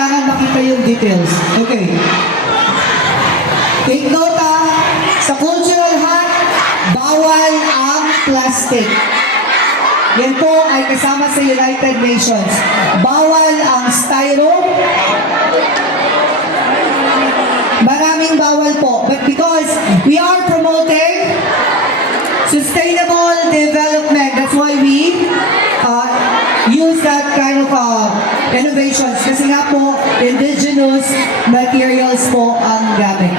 kailangan makita yung details. Okay. Take note sa cultural hunt, bawal ang plastic. Yan po ay kasama sa United Nations. Bawal ang styro. Maraming bawal po. But because we are promoting sustainable development, that's why we use that kind of innovations. Kasi nga po, indigenous materials po ang gamit.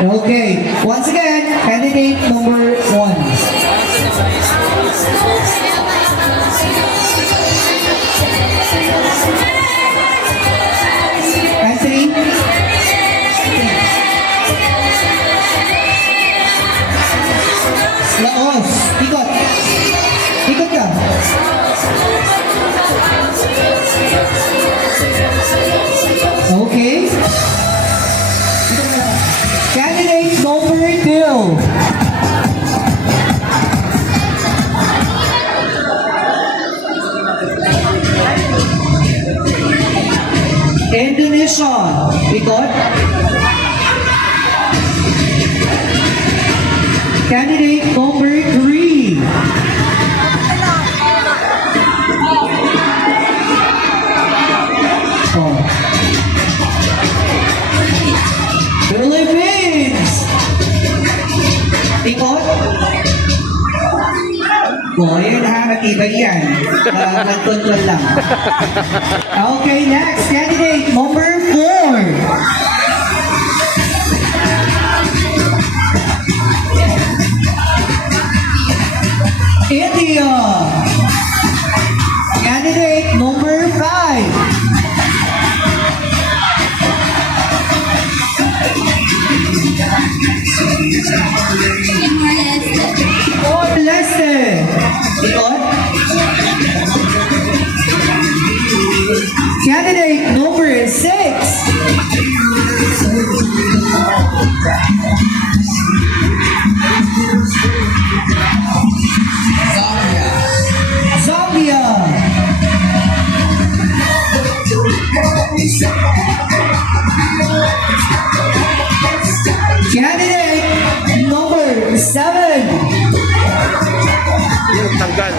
Okay. Once again, candidate number 1. Anthony? Laos. Ikot. Ikot ka. Okay. Candidate number 2. Indonesia. Ikot. Candidate number 3. Oh. Philippines. Ikot. Oh, yun ha, matibay yan. Nag-control lang. Okay, next. Candidate number 4. India. Candidate number 5. Timor-Leste. Ikot. Candidate number 6. Zambia. Candidate number 7. Yung tanggal.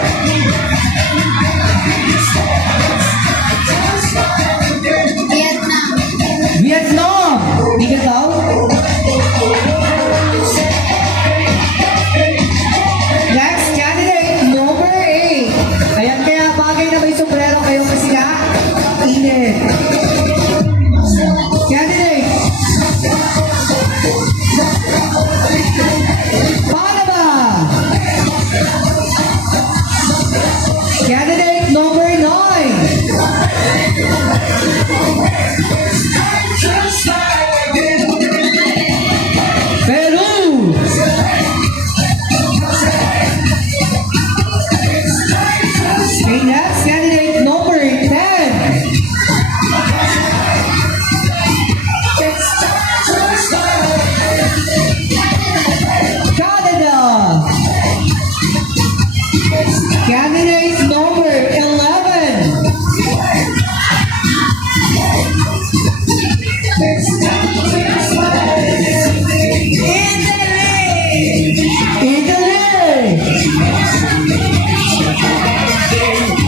Vietnam. Di ka daw? Next, candidate number 8. Ayan, kaya bagay na may sombrero kayo kasi nga init. Candidate. Panama. Candidate number 9. Peru. Okay, next, candidate number 10. Canada. Candidate number 11. Italy.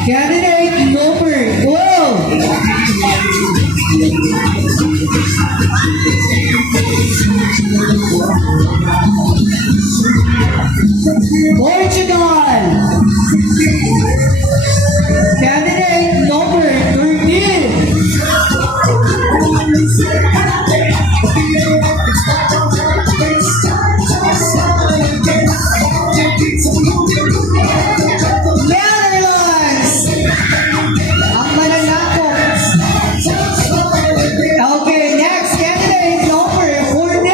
Candidate number 12. Portugal. Candidate number 13. Netherlands. Ang mananakot. Okay, next candidate number 14.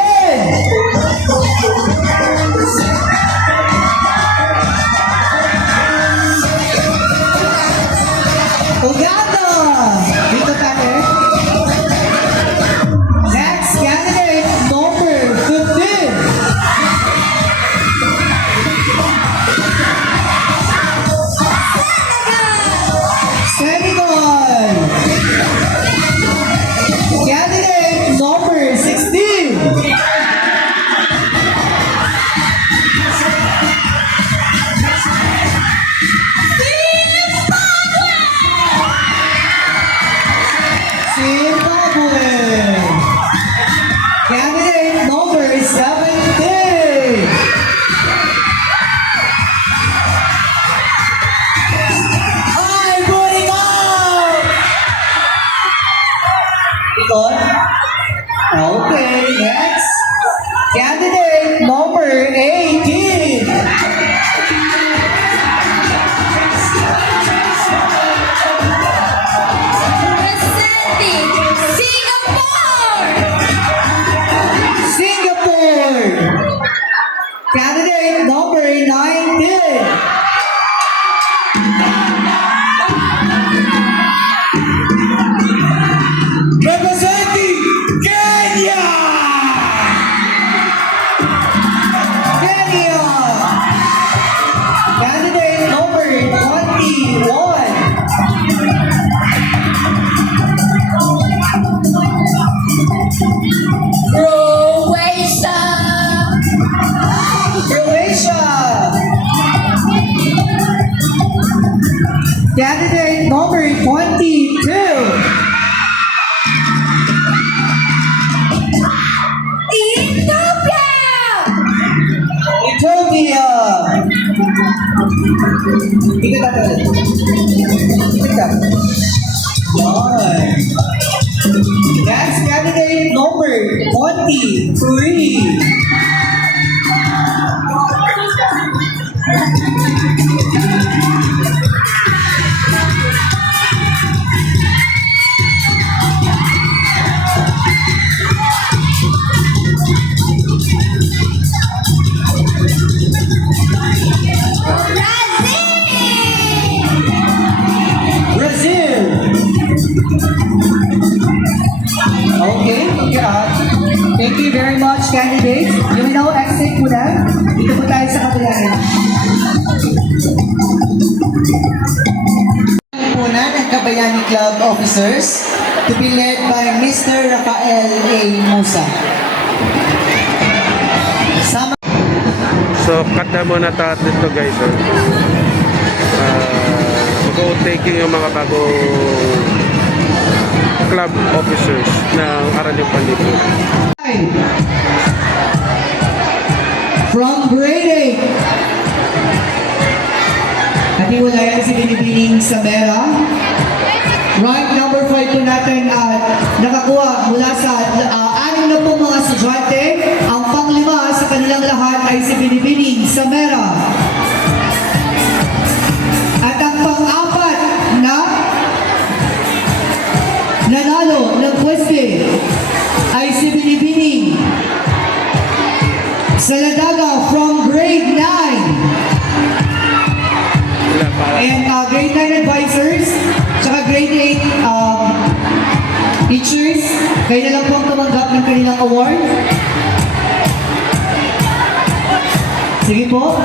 19. Representing Kenya! Kenya. Candidate number 21. Croatia! Croatia. Candidate number 22. Ethiopia! Ethiopia. Ikot natin. Ikot ka. Yan. That's candidate number 23. Brazil. Okay, thank you very much, candidates. You may now exit po na. Dito po tayo sa kabilang. Muna ng Kabayani Club officers to be led by Mr. Rafael A. Musa. Sama So, cut na muna dito guys. Mag-taking yung mga bagong club officers ng Aralyong Panlipunan. from grade 8. Hatiwalayan si Binibining Samera. Rank number 5 po natin at nakakuha mula sa 6 na po mga estudyante. Ang panglima sa kanilang lahat ay si Binibining Samera. At ang pang-apat na nanalo ng pweste ay si Binibining Saladaga from grade 9. Wala para. And grade 9 advisors, tsaka grade 8 teachers, kayo na lang pong tumanggap ng kanilang award. Sige po.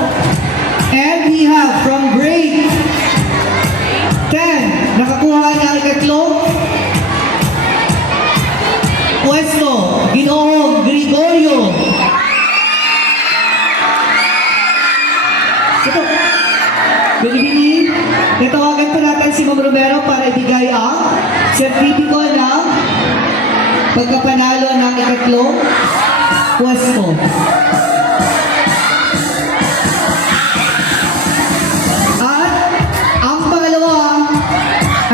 And we have from grade 10, nakakuha ng ikatlong pwesto, Ginoong Gregorio. Ito. Binibini, natawagan po natin si Ma'am Romero para ibigay ang sertipiko ng pagkapanalo ng ikatlong pwesto. At ang pangalawa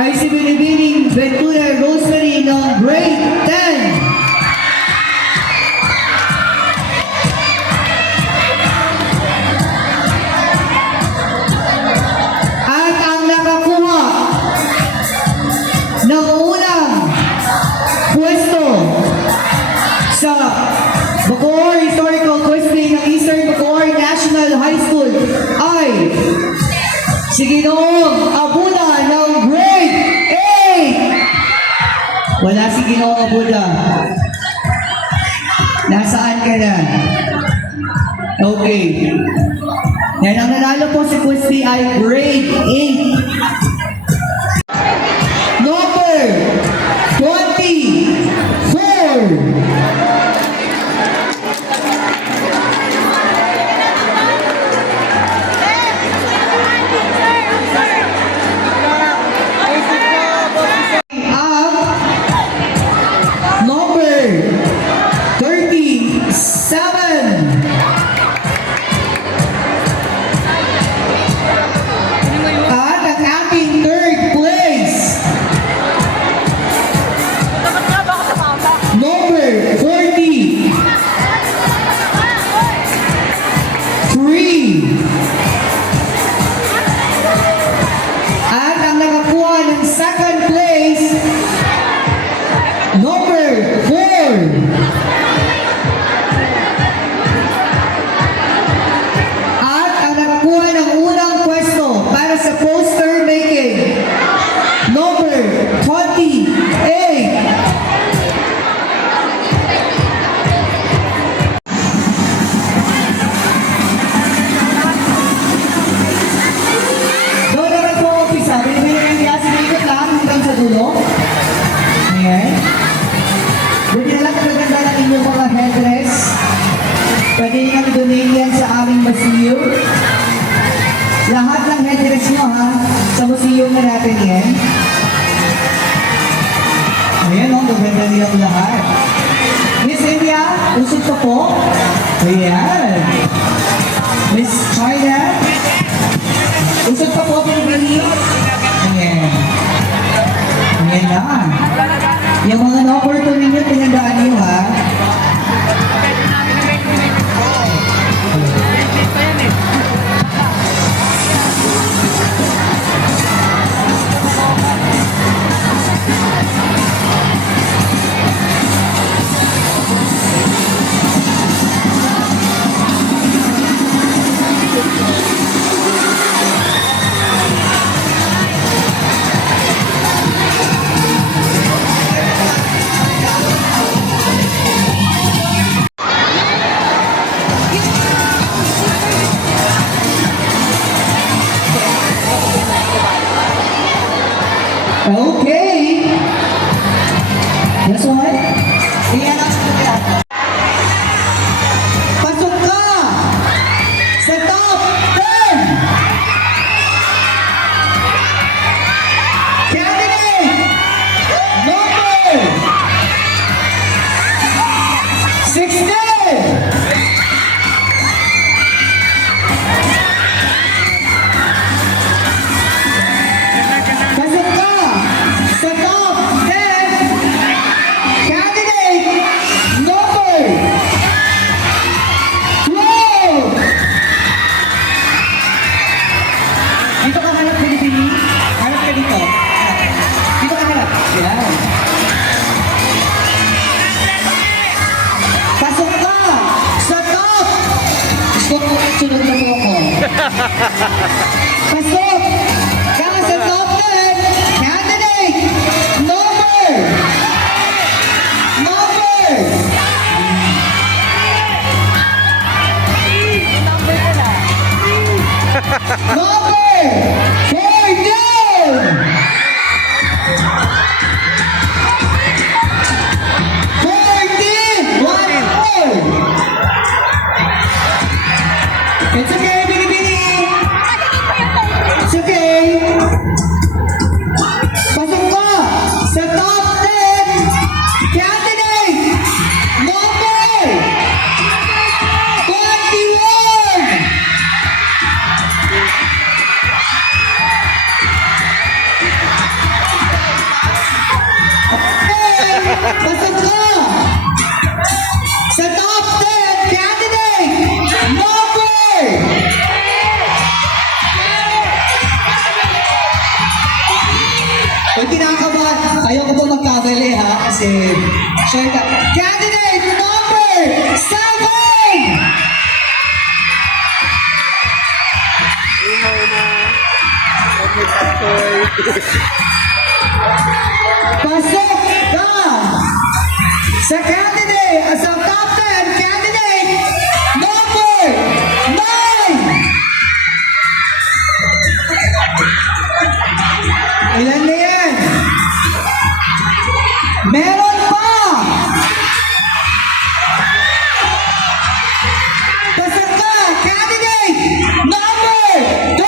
ay si Binibining Ventura Rosemary ng grade 10. At ang nakakuha ng unang pwesto sa Bacoor Historical Quizway ng Eastern Bacoor National High School ay si Ginoong Abuda ng grade 8. Wala si Ginoong Abuda. Nasaan ka na? Okay. Yan ang nanalo po si Quizway ay grade 8. Number 24. Ang number 37. At ang museum. Lahat ng headdress nyo ha, sa museum na natin yan. Ayan o, maganda nilang lahat. Miss India, usod pa po. Ayan. Miss China, usod pa po, Pilipini. Ayan. Ayan na. Yung mga na-opportunity nyo, tinandaan nyo ha. Okay. That's one. Iyan ang sagot. Pasok ka sa top 10. Candidate number 16. Pasok ka sa top 10. Candidate number 12. Dito ka hanap, Pilipini. Hanap ka dito. Dito ka hanap. Yan. Pasok ka sa top. Gusto ko, sunod na po ako. Pasok ka sa top 10. Candidate number. Number 14. 14. One more. It's okay, Binibini. It's okay. Pasok ka sa top 10. Candidate number 21. Pasok ka sa top 10 candidate number. Huwag kinakabahan. Ayoko po magkamali ha kasi sure ka. Candidate number 7. Pasok ka sa candidate, sa top 10 candidate number 9. Ilan na yan? Meron pa! Pasok ka, candidate number 13.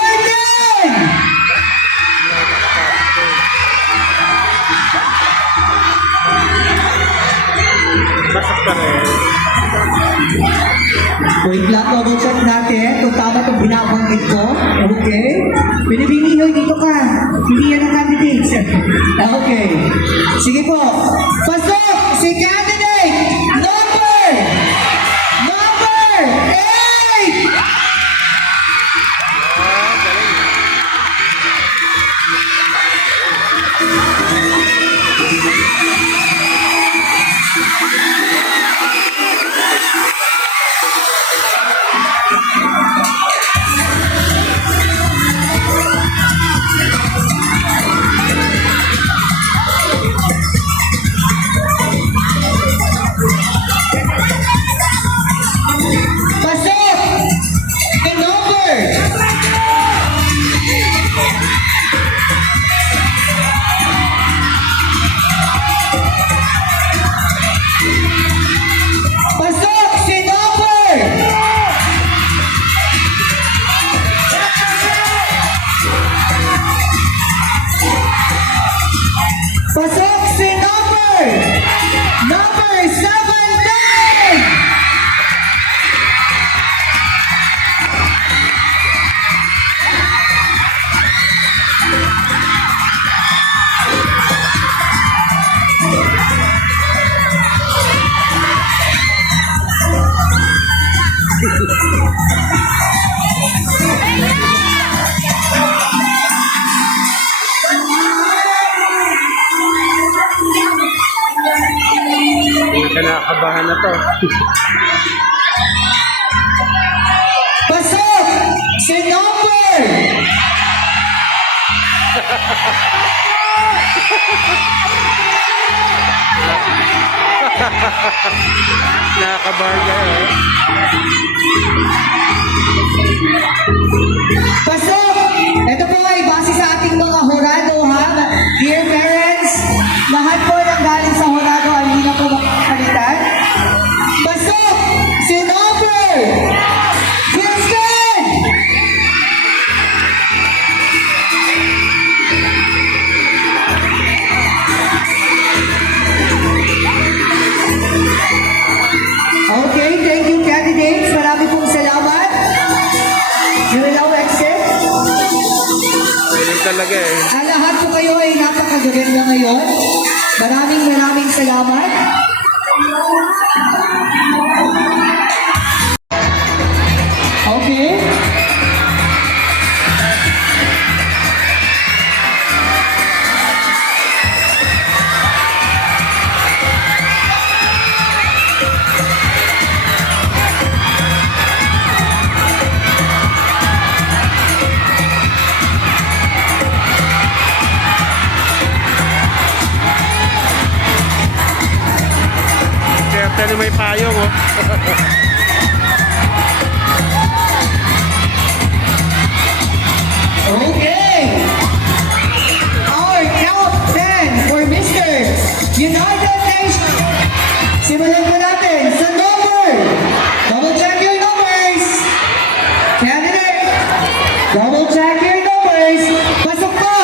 Pasok ka rin. Wait lang, double check natin kung tama itong binabanggit ko. Okay? Pinipili nyo, dito ka. Hindi yan ang candidates. Okay. Sige po. Pasok si candidate number 8. to. Pasok! Si number! Nakakabarga eh. Pasok! Ito po ay base sa ating mga horado, ha? Dear parents, lahat po ng galing sa horado ay hindi na po makakalitan. Pasok! Si number! Kristen! Okay, thank you candidates. Marami pong salamat. You will now exit. Ganun talaga eh. Ang lahat po kayo ay napakaganda ngayon. Maraming salamat. Okay. Kaya tayo may payong oh. Okay. Our countdown for Mr. United Nations. Simulan po natin sa number. Double check your numbers. Candidate. Double check your numbers. Pasok pa.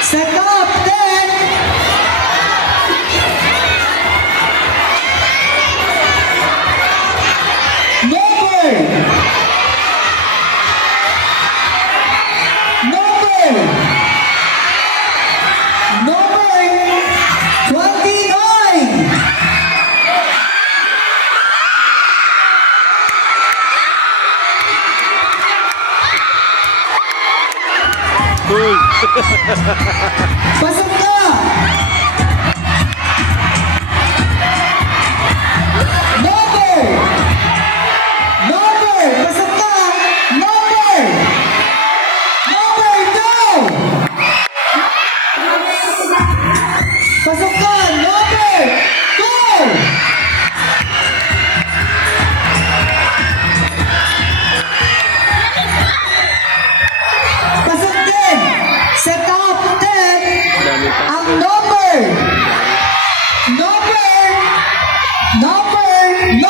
Sa top 10. Number 29. Uy. Pasok na. Number, pasok na. Number 2. Pasok ka, number 2! Pasok din sa top 10 Dami pa. ang number 9!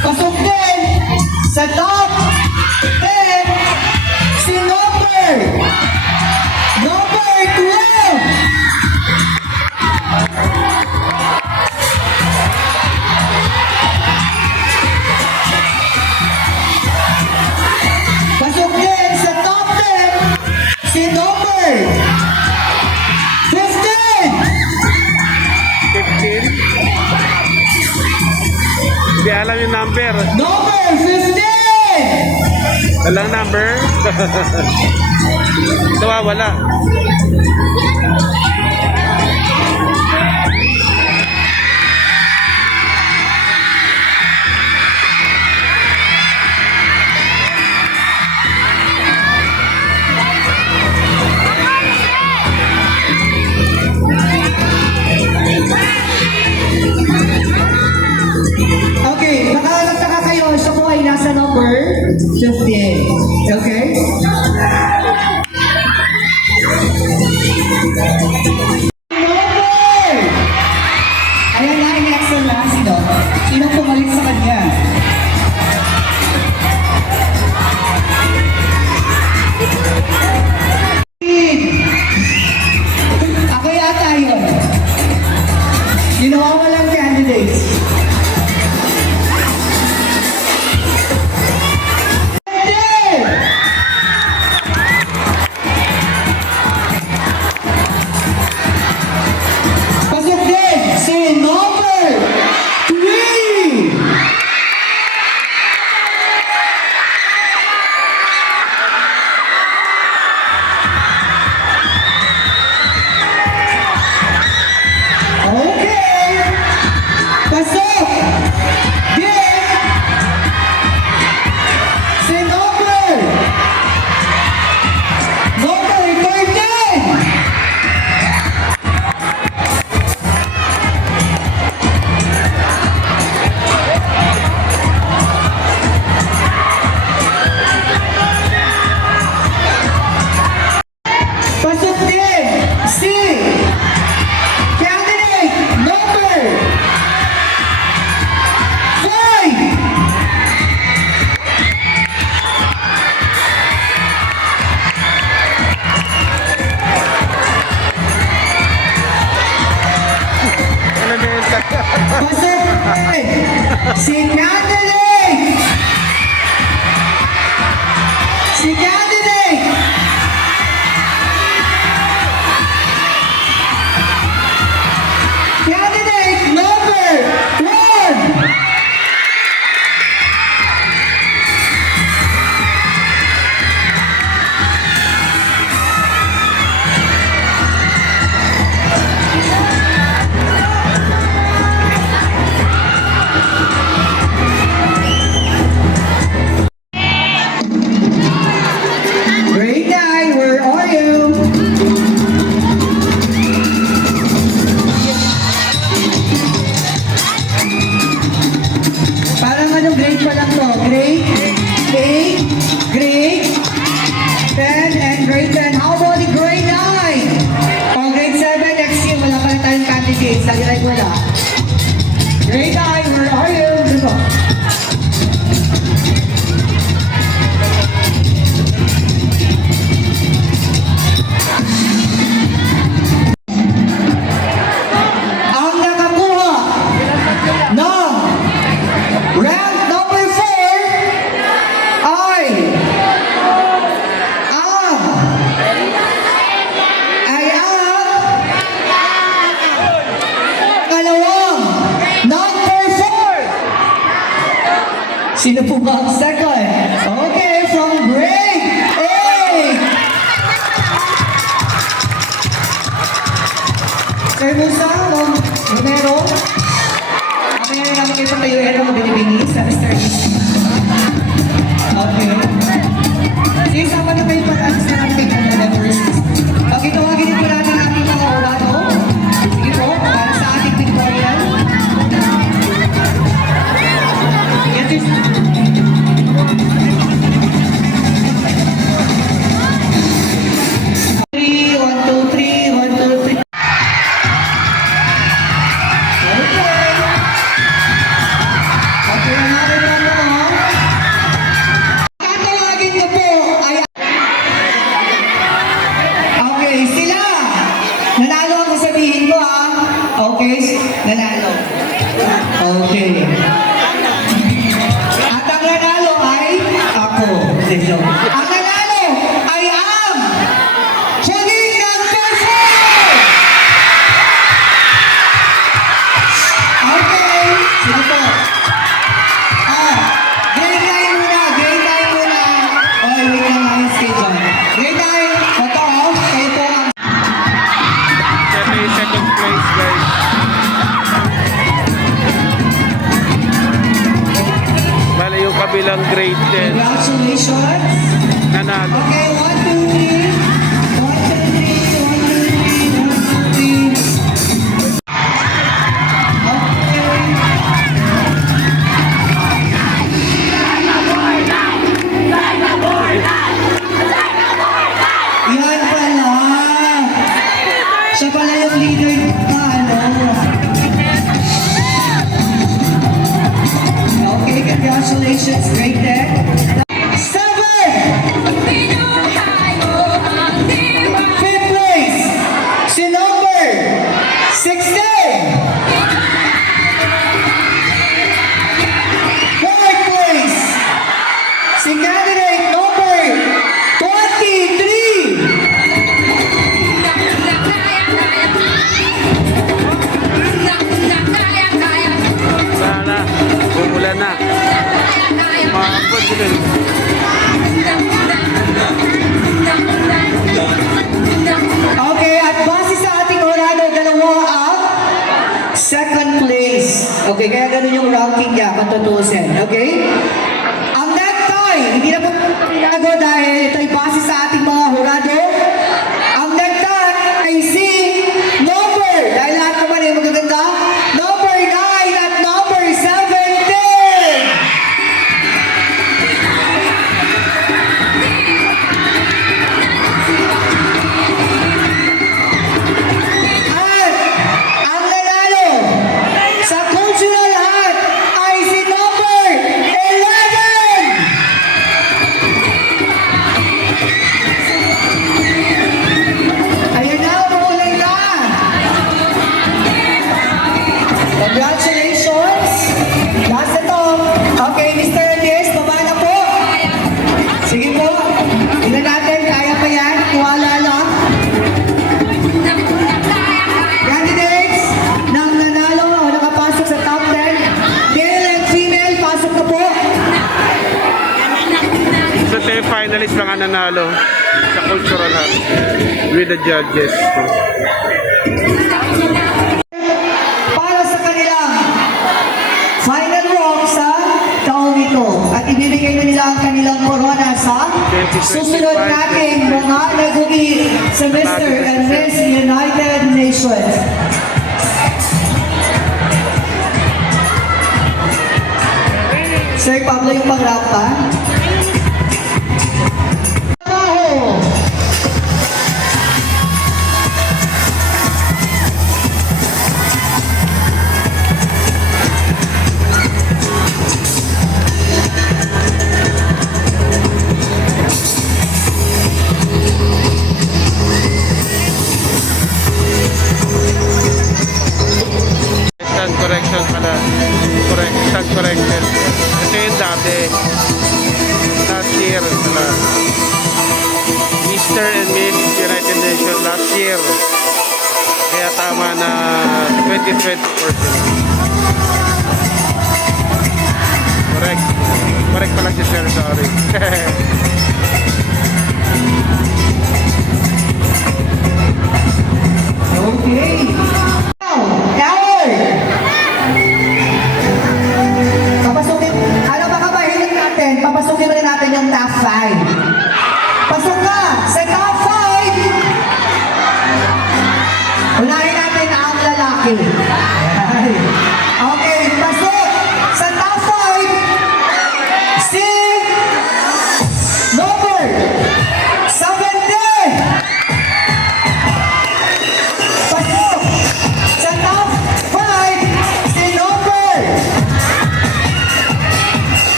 Pasok din sa top 10 si number 12. Pasok din sa top 10 si number 15. 15. Hindi alam yung number. Number 15. Walang number. Wala. Okay, baka nagtaka kayo, siya po ay nasa number 15. Okay? Number! Ayan na, in-excel na. Sino pumalit sa kanya? Ako yata yun. Ginawa mo lang candidates. Sino po ba ang second? Okay, from grade 8! Sir Musa, Romero. Mamaya namin kayo patayuin ang mabinibini sa Mr. Okay. Sige, sama na kayo para sa natin ang levers. Okay, tawagin din po natin ang ating mga orado. Sige po, para sa ating pictorial. Yan is... Three, 1, 2, 3, 1, 2, 3. Okay. Okay, another one more. Tatawagin ko po ay... Okay, sila! Nanalo ang sabihin ko ha. Okay, nanalo. Okay. At ang nanalo ay ako. Ang nanalo ay ang Chaging ng Peso! Okay, sige po. Grade 9 muna, grade 9 muna. Oy, wait lang ayos kayo dyan. Grade 9, ito oh, kayo po ang... Ito yung second place, guys. Bale yung kabilang grade 10. Congratulations! Nanalo. Okay, 1, 2, 3. 1, 2, 3. 1, 2, 3. 1, 2, 3. Yan pala. Siya pala yung leader na ano. Okay, congratulations. Great there. 7! Fifth place, si number 16. Fourth place, si candidate number 23. Sana, bumulan na. Makakapod din. Okay, at base sa ating orado, dalawa ang second place. Okay, kaya ganun yung ranking niya kung tutusin. Okay? Ang next time, hindi na po pinago dahil ito'y base sa ating mga hurado. Ang next time ay si number, dahil lahat naman ay magaganda, number 9 at number 17. At ang nanalo sa cultural hat ay si number 11! Ayan na, umuulan na! Congratulations! Last na to. Okay, Mr. Andres, baba na po. Sige po, tingnan natin, kaya pa yan, kuwala lang. Candidates nang nanalo o nakapasok sa top 10, male and female, pasok na po. So, ito yung finalist lang ang nanalo sa cultural hub with the judges. Para sa kanilang final walk sa taong ito. At ibibigay na nila ang kanilang corona sa susunod nating mga nagugi sa Mr. and Miss United Nations. Sir Pablo yung pang-rap pa. Trabaho! Correction pala. Corrected. Ito yung dati. Last year pala. Mr. and Miss United Nations last year. Kaya tama na 2020 Correct. Correct pala si Sir, sorry. Okay. Now, Howard! Papasukin, ano ba kabahiling natin? Papasukin rin natin yung top 5. Pasok ka sa top 5! Unahin natin ang lalaki. Ayan. Okay, pasok sa top 5! Si number 17! Pasok sa top 5 si number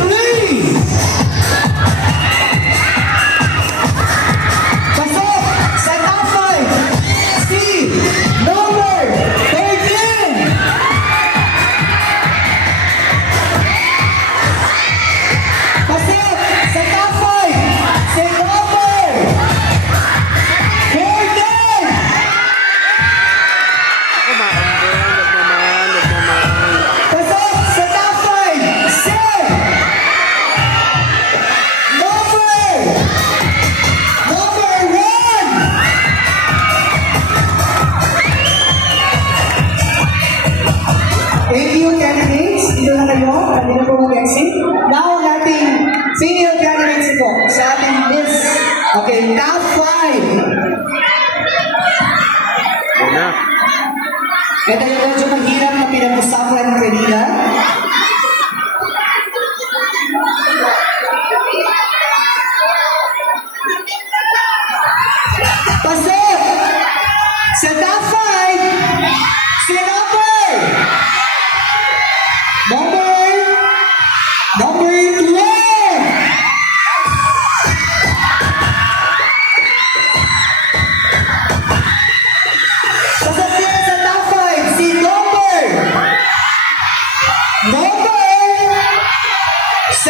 3. Pasok sa top 5 si number 13. Pasok sa top 5 si number 14. Nagmamahal. Pasok sa top 5 si number 1. Thank you, candidates. Dito na kayo. Pwede na po mag-exit. Now, ang ating female candidates ito sa ating Miss. Okay, top 5. Yan na. Ito yung medyo mahirap na pinag-usapan kanina. Pasok! Sa top 5, si number 12! Pasok din sa top 5, si number 7!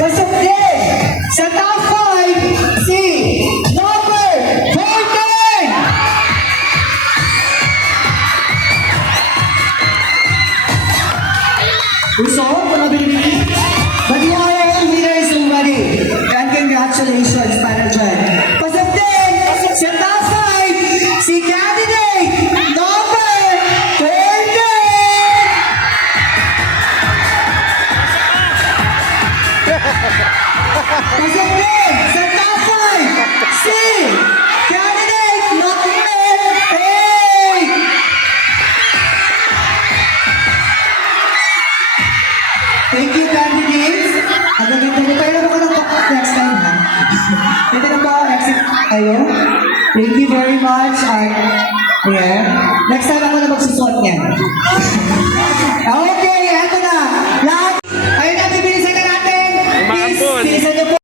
Pasok din sa top 5 si number 14! Gusto ko mga binibili? But you are all winners already. And congratulations para dyan. Pasok din sa top 5 si candidate number 13! Pasok din sa top 5 si candidate number 8! Thank you, candidates. Ang gaganda niyo. Pwede na po ng next time, ha? Pwede na po exit kayo. Thank you very much. Yeah. Next time ako na magsusuot niyan. Okay, eto na. Lahat. Ayun natin, bilisan na natin. Please, Umaambon. bilisan niyo po.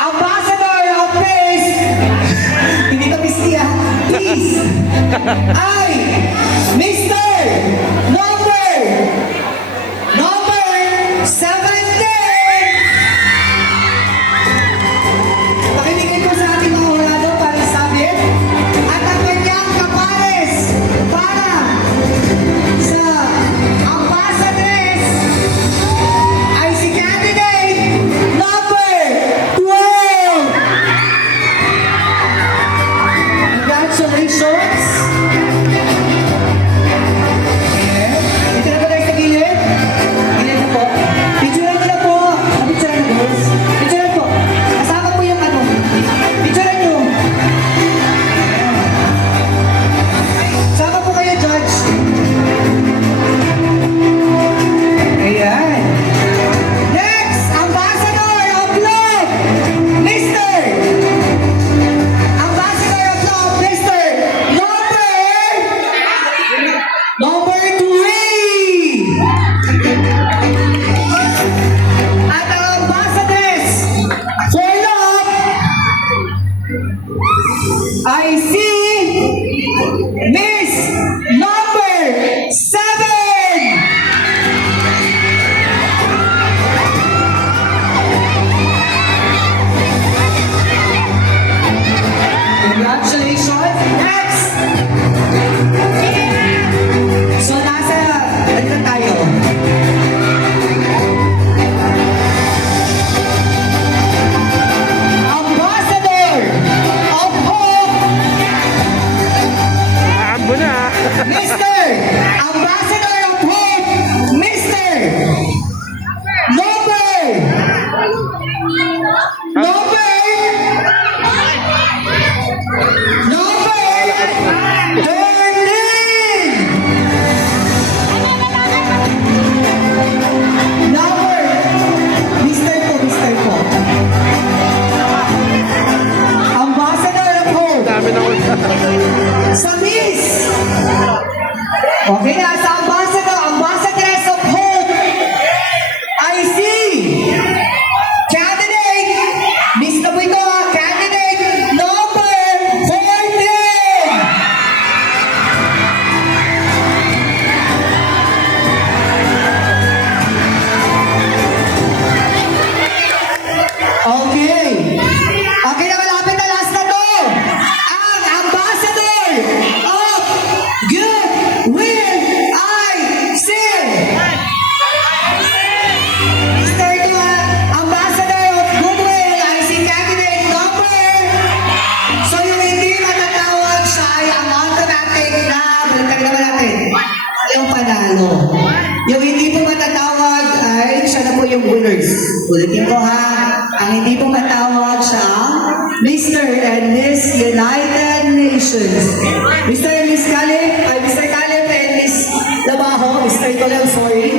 Ambassador of Peace. Hindi ka peace niya. Peace. Ay, Mr. Number 17! Pakibigay ko sa ating mga hurado para sabit at ang kanyang kapares para sa Okay na, sa Ambassadors of Hope, I see candidate, miss na po ito ha, candidate number 14. Okay. Okay na, malapit na, last na to. Ang Ambassador of Goodwill IC. Mr. Ambassador of Goodwill IC candidate number. So yung hindi matatawag siya ay ang automatic na, balikan naman natin, yung panalo. Yung hindi po matatawag ay siya na po yung winners. Ulitin ko ha, ang hindi po matawag siya, Mr. and Miss United Nations. Mr. and Miss Caleb and Miss Labajo, Mr. Tolem, sorry.